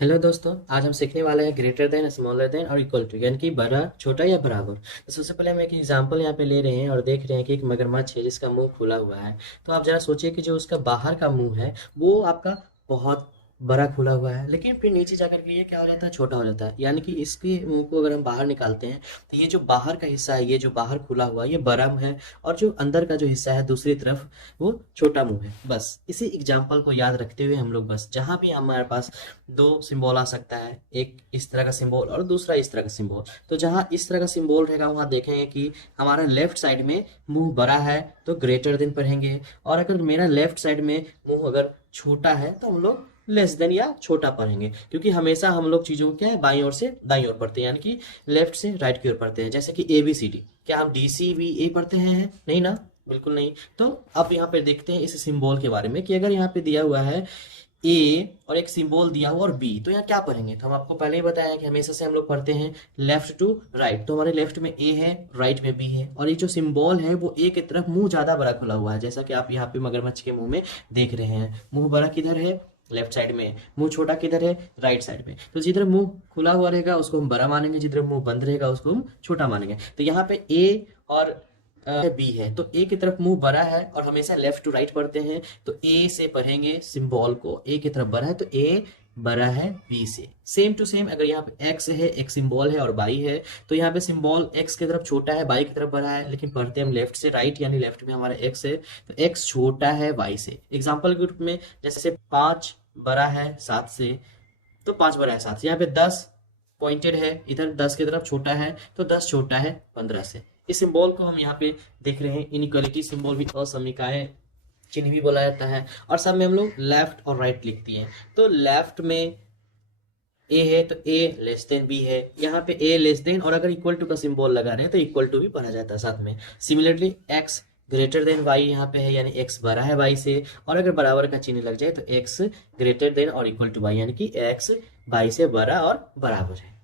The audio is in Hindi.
हेलो दोस्तों, आज हम सीखने वाले हैं ग्रेटर देन, स्मॉलर देन और इक्वल टू, यानी कि बड़ा, छोटा या बराबर। तो सबसे पहले हम एक एग्जांपल यहाँ पे ले रहे हैं और देख रहे हैं कि एक मगरमच्छ है जिसका मुंह खुला हुआ है। तो आप जरा सोचिए कि जो उसका बाहर का मुंह है वो आपका बहुत बड़ा खुला हुआ है, लेकिन फिर नीचे जाकर के ये क्या हो जाता है, छोटा हो जाता है। यानी कि इसके मुंह को अगर हम बाहर निकालते हैं तो ये जो बाहर का हिस्सा है, ये जो बाहर खुला हुआ है, ये बड़ा मुंह है, और जो अंदर का जो हिस्सा है दूसरी तरफ, वो छोटा मुंह है। बस इसी एग्जाम्पल को याद रखते हुए हम लोग बस जहाँ भी हमारे पास दो सिंबल आ सकता है, एक इस तरह का सिंबल और दूसरा इस तरह का सिंबल, तो जहाँ इस तरह का सिंबल रहेगा वहाँ देखेंगे कि हमारा लेफ्ट साइड में मुंह बड़ा है तो ग्रेटर देन पढ़ेंगे, और अगर मेरा लेफ्ट साइड में मुंह अगर छोटा है तो हम लोग लेस देन या छोटा पढ़ेंगे, क्योंकि हमेशा हम लोग चीज़ों को क्या है, बाईं ओर से दाईं ओर पढ़ते हैं, यानी कि लेफ्ट से राइट की ओर पढ़ते हैं। जैसे कि ए बी सी डी, क्या हम डी सी बी ए पढ़ते हैं? नहीं ना, बिल्कुल नहीं। तो अब यहाँ पे देखते हैं इस सिंबल के बारे में कि अगर यहाँ पे दिया हुआ है ए और एक सिंबल दिया हुआ और बी, तो यहाँ क्या पढ़ेंगे। तो हम आपको पहले ही बताया कि हमेशा से हम लोग पढ़ते हैं लेफ्ट टू राइट। तो हमारे लेफ्ट में ए है, राइट में बी है, और ये जो सिंबल है वो ए की तरफ मुंह ज्यादा बड़ा खुला हुआ है, जैसा कि आप यहाँ पे मगरमच्छ के मुंह में देख रहे हैं। मुंह बड़ा किधर है? लेफ्ट साइड में। मुंह छोटा किधर है? राइट साइड में। तो जिधर मुंह खुला हुआ रहेगा उसको हम बड़ा मानेंगे, जिधर मुंह बंद रहेगा उसको हम छोटा मानेंगे। तो यहाँ पे ए और बी है, तो ए की तरफ मुंह बड़ा है और हमेशा लेफ्ट टू राइट पढ़ते हैं, तो ए से पढ़ेंगे सिंबल को, ए की तरफ बड़ा है तो ए बड़ा है बी से। सेम टू सेम अगर यहाँ पे एक्स है, एक सिंबल है और बाई है, तो यहाँ पे सिंबल एक्स की तरफ छोटा है, बाई की तरफ बड़ा है, लेकिन पढ़ते हम लेफ्ट से राइट, यानी लेफ्ट में हमारा एक्स है तो एक्स छोटा है वाई से। एग्जाम्पल के रूप में जैसे 5 बड़ा है 7 से, तो 5 बड़ा है 7 से। यहाँ पे 10 पॉइंटेड है, इधर 10 की तरफ छोटा है तो 10 छोटा है 15 से। इस सिंबल को हम यहाँ पे देख रहे हैं, इनइक्वालिटी सिंबल भी, असमीकाय चिन्ह भी बोला जाता है, और सब में हम लोग लेफ्ट और राइट लिखती हैं। तो लेफ्ट में ए है तो ए लेस देन बी है, यहाँ पे ए लेस देन, और अगर इक्वल टू का सिंबल लगा रहे हैं तो इक्वल टू भी पढ़ा जाता है साथ में। Similarly X greater than Y यहाँ पे है, यानी एक्स बड़ा है वाई से, और अगर बराबर का चिन्ह लग जाए तो एक्स ग्रेटर देन और इक्वल टू वाई, यानी कि एक्स वाई से बड़ा और बराबर है।